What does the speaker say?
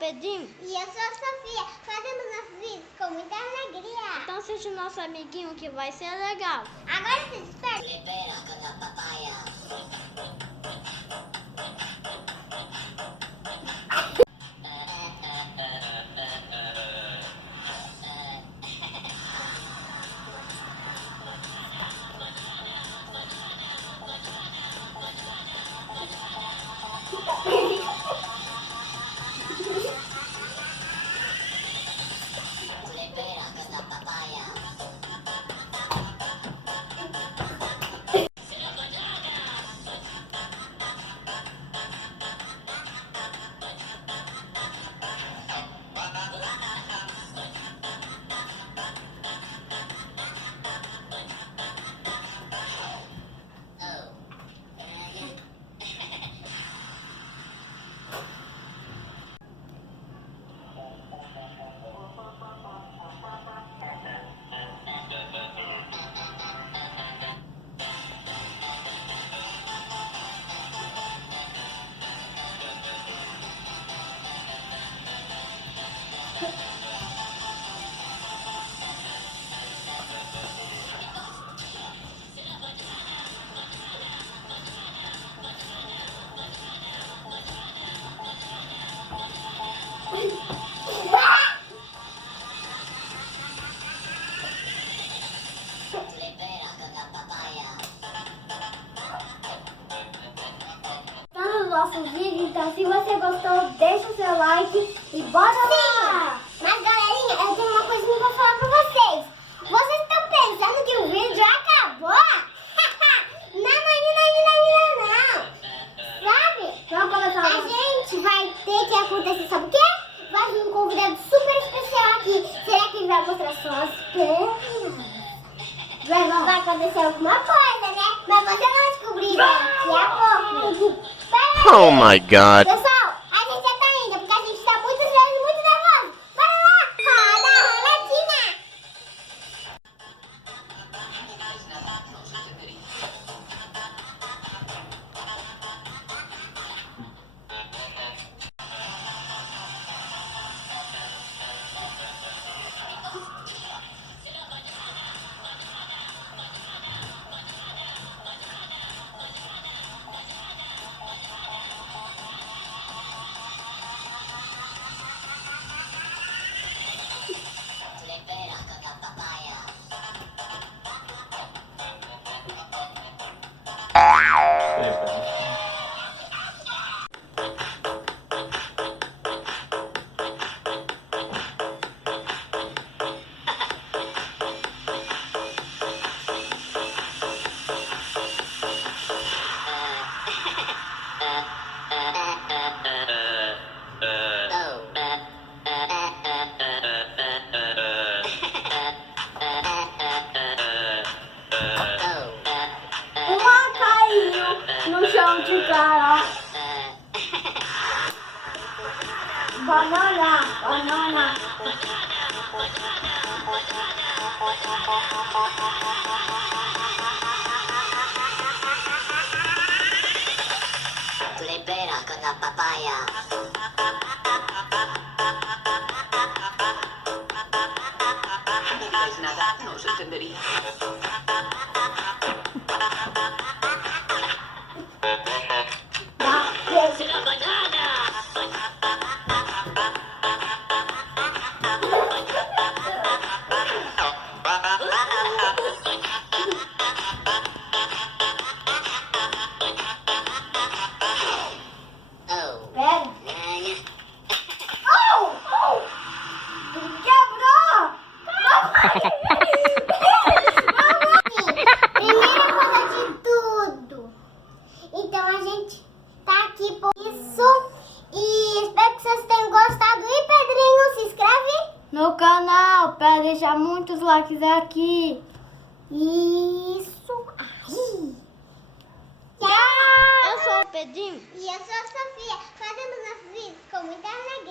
Pedrinho. E eu sou a Sofia. Fazemos nossos vídeos com muita alegria. Então assiste o nosso amiguinho que vai ser legal. Agora vocês esperam. Libera da papaya. Libera da papaya. Nosso vídeo, então se você gostou, deixa o seu like e bora lá! Mas galerinha, eu tenho uma coisinha pra falar pra vocês. Vocês estão pensando que o vídeo já acabou? Não. Sabe? Vamos começar. A gente vai ter que acontecer, sabe o quê? Vai vir um convidado super especial aqui. Será que ele vai mostrar só as pernas? Vai acontecer alguma coisa, né? Mas você vai descobrir daqui a pouco. Oh my God. Pessoal, a gente já tá indo, porque a gente tá muito ansioso e muito nervoso. Bora lá, roda a roletinha. Libera da papaya. Uma caiu no chão de cara. Banana. Libera da papaya. Nada, no se entendería. Pera. Oh! Quebrou! Primeira coisa de tudo. Então a gente tá aqui por isso. E espero que vocês tenham gostado. E Pedrinho, se inscreve No canal, para deixar muitos likes aqui. Isso aí. Tchau! Eu sou o Pedrinho. E eu sou a Sofia. Fazemos nossos vídeos com muita alegria.